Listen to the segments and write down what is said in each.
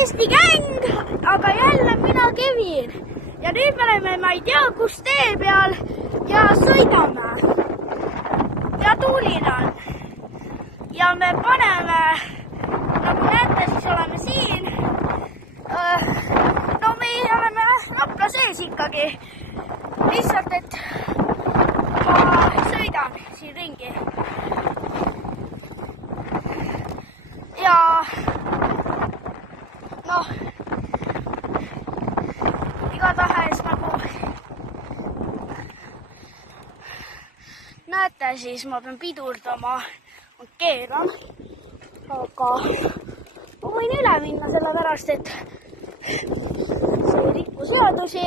Eesti gäng, aga jälle mina Kevin. Ja nüüd me oleme, ma ei tea, kus tee peal ja sõidame. Ja tuuline on. Ja me paneme, nagu näete, siis oleme siin. No me oleme Rapla sees ikkagi. Lihtsalt, et ma sõidan siin ringi. Ja noh, igatahes nagu näete, siis ma pean pidurdama, ma keeran, aga ma võin üle minna sellepärast, et see ei riku seadusi,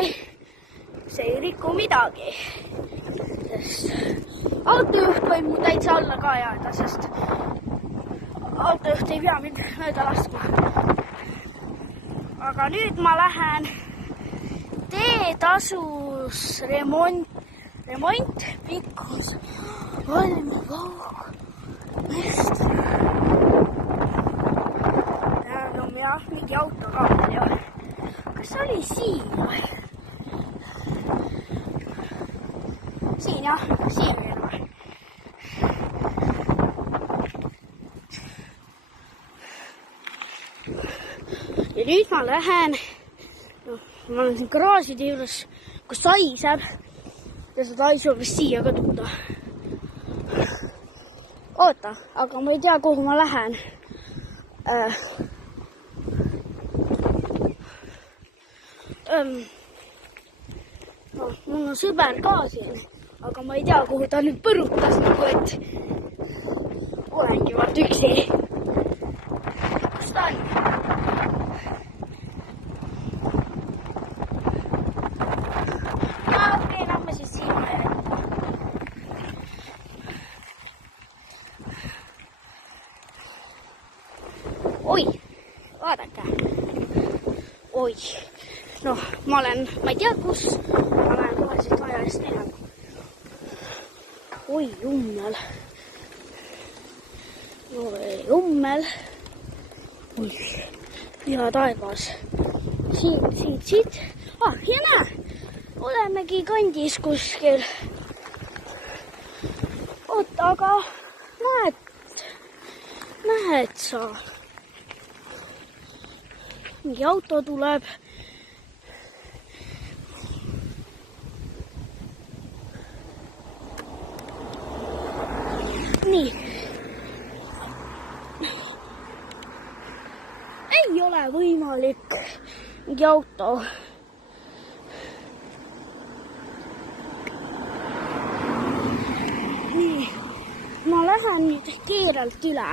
see ei riku midagi, sest autojuht võib mu täitsa alla ka jääda, sest autojuht ei pea mind mööda laskma. Aga nüüd ma lähen teetasus remont pikkus Valmekoog mest. No mina mingi auto ka veel ei ole. Kas oli siin või? Siin jah, siin veel või? Ja nüüd ma lähen, ma olen siin garaažide juures, kus saiseb ja seda aisu vist siia ka tuuda. Oota, aga ma ei tea, kuhu ma lähen. Mul on sõber ka siin, aga ma ei tea, kuhu ta nüüd põrutas, nagu et olengi vaat üksi. Kus ta on? Oi, vaadake. Oi, noh, ma ei tea kus, ma lähen kohe siit maja eest minema. Oi, jummel. No jummel. Oi, püha taevas. Siit. Ja näe, olemegi kandis kuskil. Oota, aga näed sa. Mingi auto tuleb. Nii. Ei ole võimalik mingi auto. Nii. Ma lähen nüüd kiirelt üle,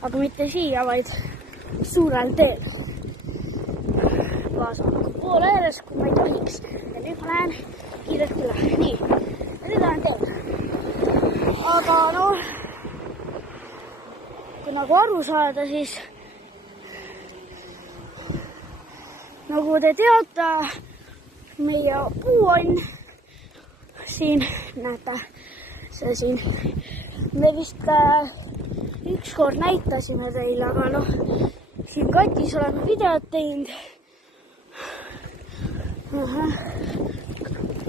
aga mitte siia, vaid suurel teel. Vasaku poole ääres, kui ma ei tohiks. Ja nüüd ma lähen kiirelt üle. Nii, ja nüüd lähen teel. Aga noh, kui nagu aru saada, siis nagu te teate, meie puu on siin, näete, see siin. Me vist ükskord näitasime teile, aga noh, siin katis oleme videot teinud.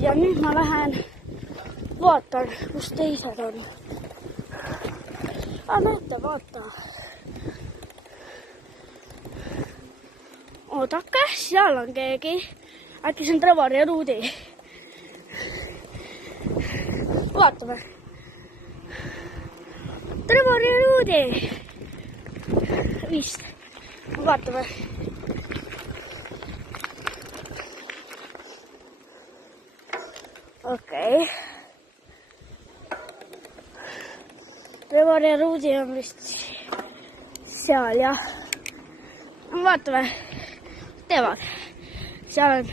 Ja nüüd ma lähen vaatan, kus teised on. Näete, vaata. Oodake, seal on keegi. Äkki see on Trevor ja Ruudi. Vaatame. Trevor ja Ruudi. Vist. Vaatame. Okei. Trevor ja Ruudi on vist seal, jah. Vaatame, teevad. Seal on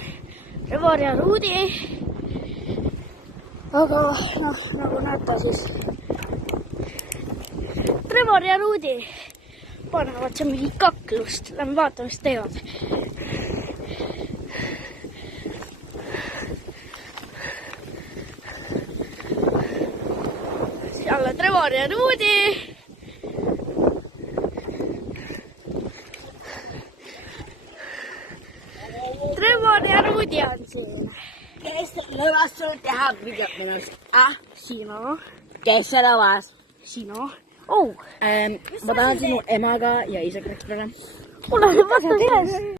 Trevor ja Ruudi. Aga, noh, nagu näete siis. Trevor ja Ruudi panevad seal mingi kaklust. Lähme vaatame, mis teevad. Seal on Trevor ja Ruudi. Trevor ja Rudi on siin. Kes lubas sul teha videot minust? Sinu. Kes see lubas? Sinu. Oh. Ma tahan sinu emaga ja isaga rääkida. Kuule, vaata üles.